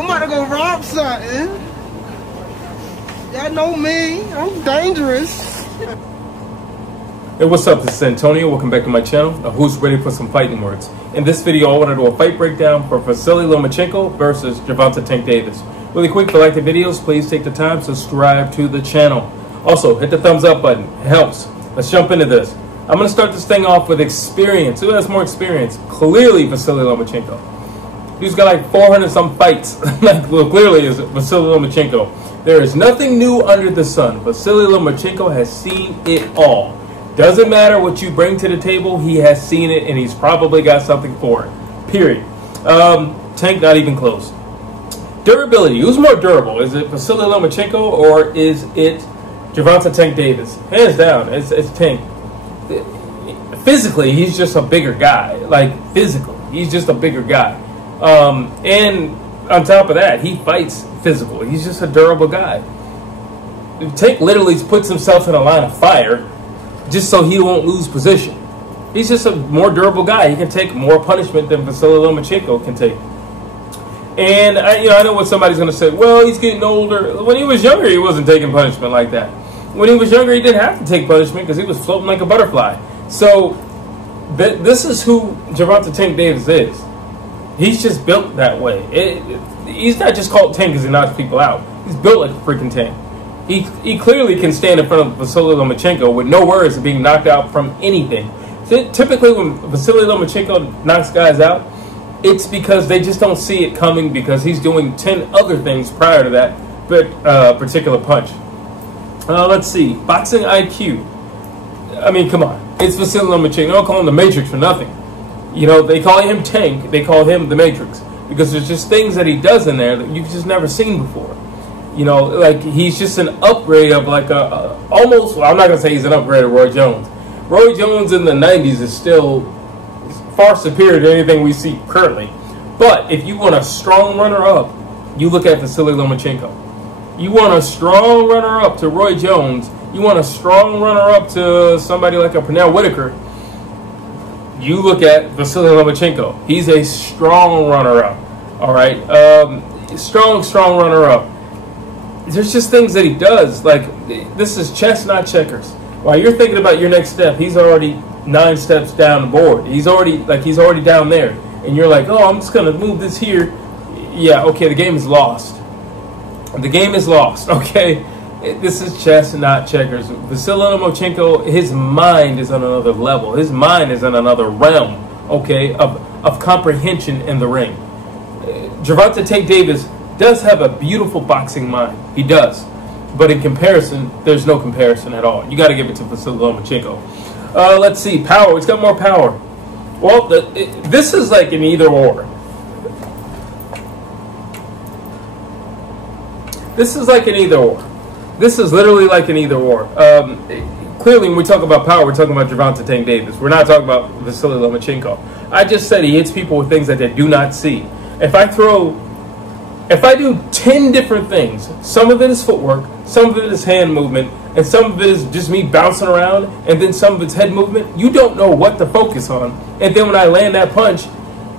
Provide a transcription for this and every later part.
I'm about to go rob something. Y'all know me. I'm dangerous. Hey, what's up? This is Antonio. Welcome back to my channel. Now, who's ready for some fighting words? In this video, I want to do a fight breakdown for Vasiliy Lomochenko versus Gervonta Tank Davis. Really quick, if you like the videos, please take the time to subscribe to the channel. Also, hit the thumbs up button. It helps. Let's jump into this. I'm going to start this thing off with experience. Who has more experience? Clearly, Vasiliy Lomochenko. He's got like 400-some fights. Clearly, is Vasiliy Lomochenko. There is nothing new under the sun. Vasiliy Lomochenko has seen it all. Doesn't matter what you bring to the table, he has seen it, and he's probably got something for it. Period. Tank, not even close. Durability. Who's more durable? Is it Vasiliy Lomochenko or is it Gervonta Tank Davis? Hands down, it's Tank. Physically, he's just a bigger guy. Like, physically, he's just a bigger guy. And on top of that, he fights physical. He's just a durable guy. Tank literally puts himself in a line of fire just so he won't lose position. He's just a more durable guy. He can take more punishment than Vasiliy Lomochenko can take. And I know what somebody's going to say. Well, he's getting older. When he was younger, he wasn't taking punishment like that. When he was younger, he didn't have to take punishment because he was floating like a butterfly. So this is who Gervonta Tank Davis is. He's just built that way. He's not just called Tank because he knocks people out. He's built like a freaking tank. He clearly can stand in front of Vasiliy Lomochenko with no worries of being knocked out from anything. So typically when Vasiliy Lomochenko knocks guys out, it's because they just don't see it coming because he's doing 10 other things prior to that particular punch. Let's see. Boxing IQ. I mean, come on. It's Vasiliy Lomochenko. They don't call him the Matrix for nothing. You know, they call him Tank. They call him the Matrix because there's just things that he does in there that you've just never seen before. You know, like he's just an upgrade of like almost, well, I'm not going to say he's an upgrade of Roy Jones. Roy Jones in the 90s is still far superior to anything we see currently. But if you want a strong runner-up, you look at Vasiliy Lomochenko. You want a strong runner-up to Roy Jones. You want a strong runner-up to somebody like a Pernell Whitaker. You look at Vasiliy Lomochenko. He's a strong runner-up. All right, strong runner-up. There's just things that he does. Like, this is chess, not checkers. While you're thinking about your next step, he's already 9 steps down the board. He's already down there. And you're like, oh, I'm just going to move this here. Yeah, okay, the game is lost. The game is lost, okay? This is chess, not checkers. Vasiliy Lomochenko, his mind is on another level. His mind is in another realm, okay, of comprehension in the ring. Gervonta Tank Davis does have a beautiful boxing mind. He does. But in comparison, there's no comparison at all. You got to give it to Vasiliy Lomochenko. Let's see. Power. He's got more power. Well, this is like an either or. This is like an either or. This is literally like an either or. Clearly, when we talk about power, we're talking about Gervonta Tank Davis. We're not talking about Vasiliy Lomochenko. I just said he hits people with things that they do not see. If I do 10 different things, some of it is footwork, some of it is hand movement, and some of it is just me bouncing around, and then some of it's head movement, you don't know what to focus on. And then when I land that punch,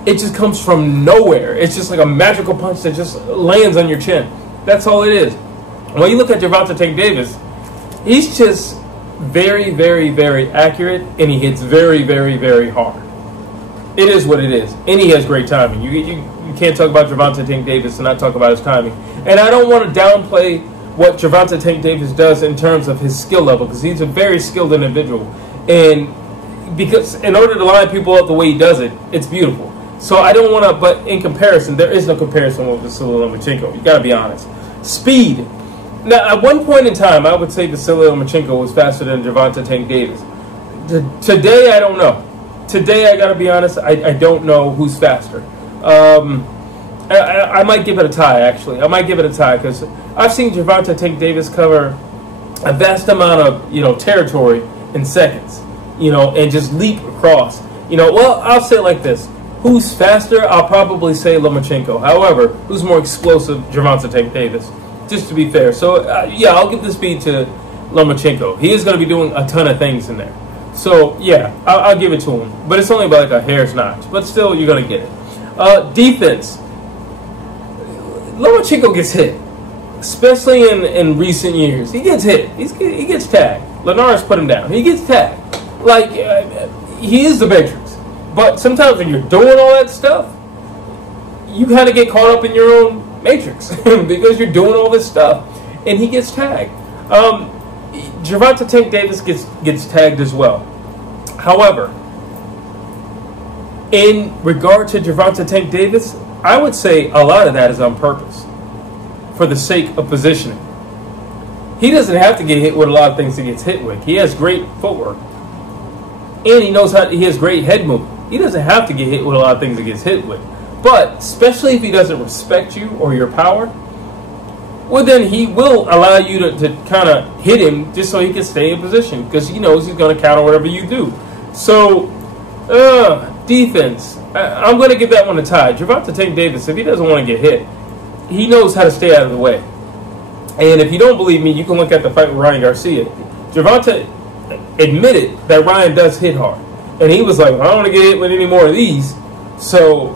it just comes from nowhere. It's just like a magical punch that just lands on your chin. That's all it is. When you look at Gervonta Tank Davis, he's just very, very, very accurate, and he hits very, very, very hard. It is what it is, and he has great timing. You can't talk about Gervonta Tank Davis and not talk about his timing. And I don't want to downplay what Gervonta Tank Davis does in terms of his skill level, because he's a very skilled individual. And because in order to line people up the way he does it, it's beautiful. So I don't want to, but in comparison, there is no comparison with Vasiliy Lomochenko. You got to be honest. Speed. Now, at one point in time, I would say Vasiliy Lomochenko was faster than Gervonta Tank Davis. Today, I don't know. Today, I got to be honest, I don't know who's faster. I might give it a tie, actually. I might give it a tie because I've seen Gervonta Tank Davis cover a vast amount of, territory in seconds, and just leap across. Well, I'll say it like this. Who's faster? I'll probably say Lomochenko. However, who's more explosive? Gervonta Tank Davis. Just to be fair. So, yeah, I'll give this beat to Lomochenko. He is going to be doing a ton of things in there. So, yeah, I'll give it to him. But it's only by like a hair's notch. But still, you're going to get it. Defense. Lomachenko gets hit, especially in recent years. He gets hit. He gets tagged. Linares put him down. He gets tagged. Like, he is the Matrix. But sometimes when you're doing all that stuff, you kind of get caught up in your own Matrix because you're doing all this stuff. And he gets tagged. Gervonta Tank Davis gets tagged as well. However, in regard to Gervonta Tank Davis, I would say a lot of that is on purpose for the sake of positioning. He doesn't have to get hit with a lot of things he gets hit with. He has great footwork. And he has great head movement. He doesn't have to get hit with a lot of things he gets hit with. But, especially if he doesn't respect you or your power, well, then he will allow you to kind of hit him just so he can stay in position because he knows he's going to counter whatever you do. So, defense. I'm going to give that one a tie. Gervonta Tank Davis, if he doesn't want to get hit, he knows how to stay out of the way. And if you don't believe me, you can look at the fight with Ryan Garcia. Gervonta admitted that Ryan does hit hard. And he was like, I don't want to get hit with any more of these. So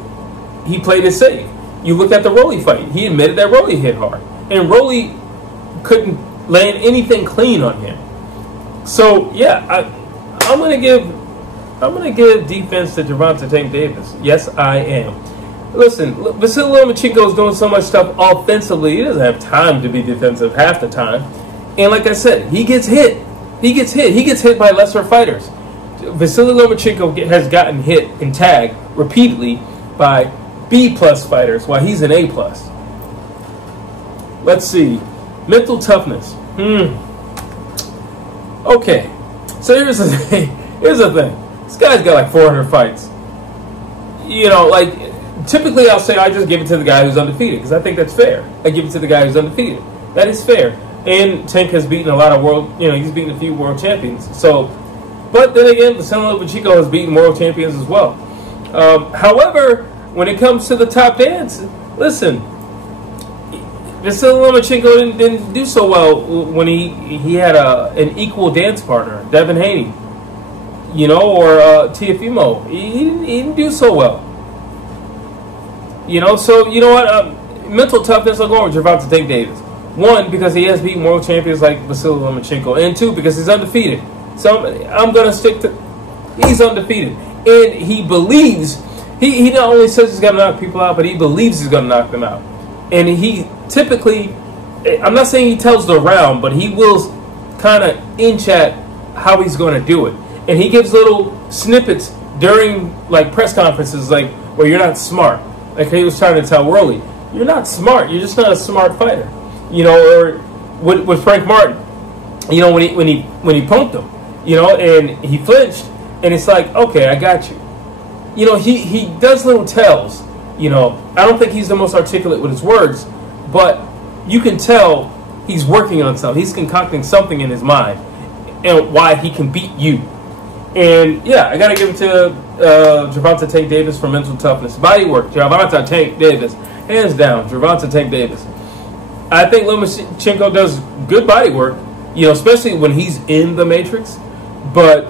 he played it safe. You look at the Rolly fight. He admitted that Rolly hit hard. And Rolly couldn't land anything clean on him. So, yeah, I'm going to give defense to Gervonta Tank Davis. Yes, I am. Listen, Vasiliy Lomachenko is doing so much stuff offensively. He doesn't have time to be defensive half the time. And like I said, he gets hit. He gets hit. He gets hit by lesser fighters. Vasiliy Lomachenko has gotten hit and tagged repeatedly by B-plus fighters while he's an A-plus. Let's see. Mental toughness. Okay. So here's the thing. Here's the thing. This guy's got like 400 fights. You know, like, typically I'll say I just give it to the guy who's undefeated because I think that's fair. I give it to the guy who's undefeated. That is fair. And Tank has beaten a lot of he's beaten a few world champions. So, but then again, Vasiliy Lomachenko has beaten world champions as well. However, when it comes to the top dance, listen, Vasiliy Lomachenko didn't do so well when he had an equal dance partner, Devin Haney, or Teofimo. He didn't do so well. So you know what? Mental toughness, I'll go with Gervonta Tank Davis. One, because he has beaten world champions like Vasiliy Lomachenko, and two, because he's undefeated. So I'm going to stick to he's undefeated, and he believes he not only says he's going to knock people out, but he believes he's going to knock them out. And he typically, I'm not saying he tells the round, but he will kind of inch at how he's going to do it. And he gives little snippets during like press conferences, like, well, you're not smart. Like he was trying to tell Rolly, you're not smart. You're just not a smart fighter. Or with Frank Martin, when he punked him, and he flinched, and it's like, okay, I got you. He does little tells. I don't think he's the most articulate with his words, but you can tell he's working on something. He's concocting something in his mind, and why he can beat you. And yeah, I gotta give it to Gervonta Tank Davis for mental toughness, body work. Gervonta Tank Davis, hands down. Gervonta Tank Davis. I think Lomachenko does good body work, especially when he's in the Matrix. But,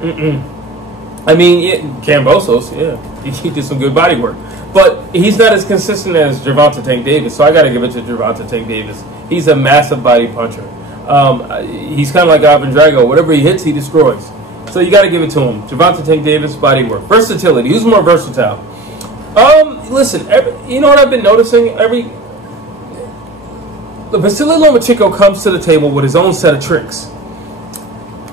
I mean, Kambosos, yeah, he did some good body work. But he's not as consistent as Gervonta Tank Davis, so I got to give it to Gervonta Tank Davis. He's a massive body puncher. He's kind of like Ivan Drago. Whatever he hits, he destroys. So you got to give it to him. Gervonta Tank Davis, body work. Versatility. Who's more versatile? Listen, you know what I've been noticing? Vasiliy Lomachenko comes to the table with his own set of tricks.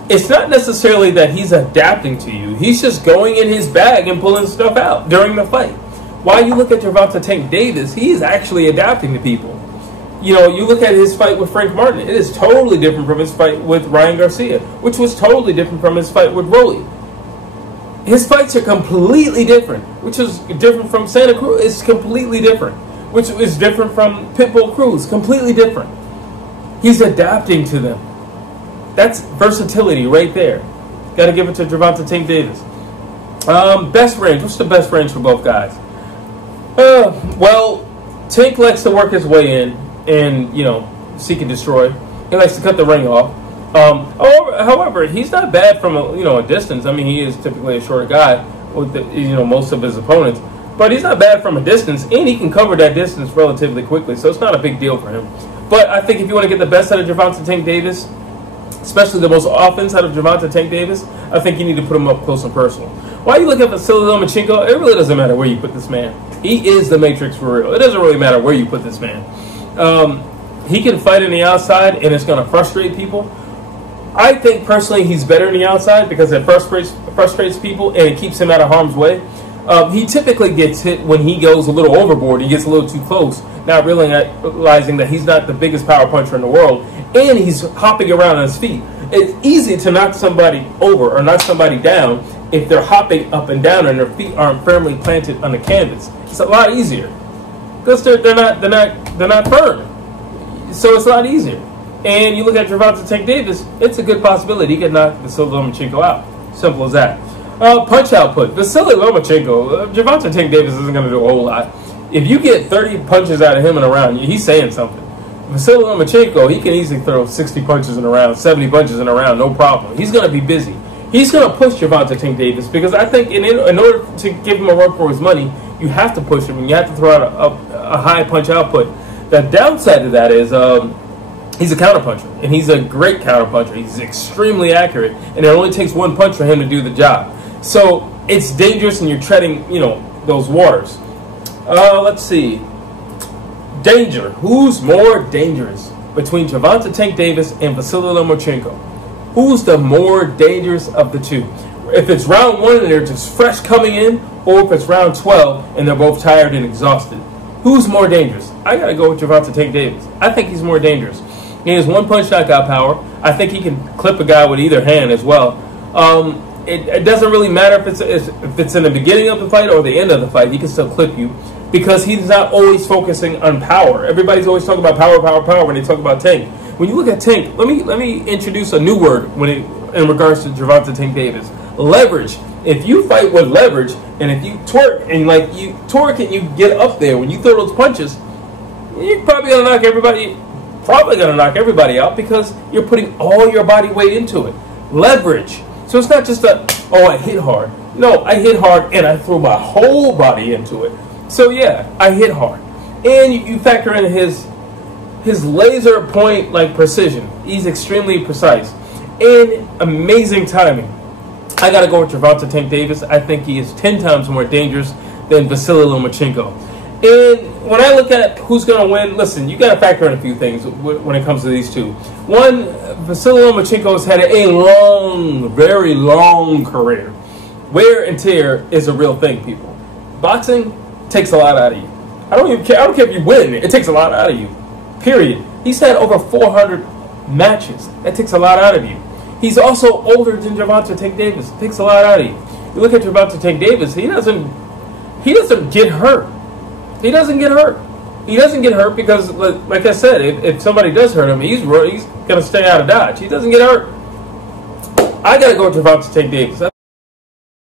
It's not necessarily that he's adapting to you. He's just going in his bag and pulling stuff out during the fight. While you look at Gervonta Tank Davis, he is actually adapting to people. You look at his fight with Frank Martin. It is totally different from his fight with Ryan Garcia, which was totally different from his fight with Rolly. His fights are completely different, which is different from Santa Cruz. It's completely different, which is different from Pitbull Cruz. Completely different. He's adapting to them. That's versatility right there. Got to give it to Gervonta Tank Davis. Best range. What's the best range for both guys? Well, Tank likes to work his way in and, seek and destroy. He likes to cut the ring off. However, he's not bad from a distance. I mean, he is typically a shorter guy with most of his opponents. but he's not bad from a distance, and he can cover that distance relatively quickly, so it's not a big deal for him. But I think if you want to get the best out of Gervonta Tank Davis, especially the most offense out of Gervonta Tank Davis, I think you need to put him up close and personal. Why you look at Vasiliy Lomochenko, it really doesn't matter where you put this man. He is the Matrix for real. It doesn't really matter where you put this man. He can fight on the outside, and it's going to frustrate people. I think personally he's better on the outside because it frustrates people, and it keeps him out of harm's way. He typically gets hit when he goes a little overboard. He gets a little too close, not realizing that he's not the biggest power puncher in the world, and he's hopping around on his feet. It's easy to knock somebody over or knock somebody down if they're hopping up and down and their feet aren't firmly planted on the canvas. It's a lot easier because they're not firm. So it's a lot easier. And you look at Gervonta Tank Davis, it's a good possibility he could knock Vasiliy Lomochenko out. Simple as that. Punch output. Vasiliy Lomochenko, Gervonta Tank Davis isn't going to do a whole lot. If you get 30 punches out of him in a round, he's saying something. Vasiliy Lomochenko, he can easily throw 60 punches in a round, 70 punches in a round, no problem. He's going to be busy. He's going to push Gervonta Tank Davis because I think in order to give him a run for his money, you have to push him and you have to throw out a high punch output. The downside to that is he's a counterpuncher, and he's a great counterpuncher. He's extremely accurate, and it only takes one punch for him to do the job. So it's dangerous, and you're treading, those waters. Let's see. Danger. Who's more dangerous between Gervonta Tank Davis and Vasiliy Lomochenko? Who's the more dangerous of the two? If it's round 1 and they're just fresh coming in, or if it's round 12 and they're both tired and exhausted, who's more dangerous? I got to go with Gervonta Tank Davis. I think he's more dangerous. He has one punch knockout power. I think he can clip a guy with either hand as well. It doesn't really matter if it's in the beginning of the fight or the end of the fight. He can still clip you because he's not always focusing on power. Everybody's always talking about power when they talk about Tank. When you look at Tank, let me introduce a new word in regards to Gervonta Tank Davis. Leverage. If you fight with leverage, and if you twerk and you get up there when you throw those punches, you're probably gonna knock everybody out because you're putting all your body weight into it. Leverage. So it's not just I hit hard. No, I hit hard and I throw my whole body into it. So yeah, I hit hard. And you factor in his laser point precision. He's extremely precise. And amazing timing. I gotta go with Gervonta Tank Davis. I think he is 10 times more dangerous than Vasiliy Lomochenko. And when I look at who's going to win, listen, you got to factor in a few things when it comes to these two. One, Vasiliy Lomochenko has had a long, very long career. Wear and tear is a real thing, people. Boxing takes a lot out of you. I don't care if you win. It takes a lot out of you. Period. He's had over 400 matches. That takes a lot out of you. He's also older than Gervonta Tank Davis. It takes a lot out of you. You look at Gervonta Tank Davis, he doesn't get hurt. He doesn't get hurt. He doesn't get hurt because, like I said, if somebody does hurt him, he's going to stay out of Dodge. He doesn't get hurt. I got to go with Gervonta Tank Davis.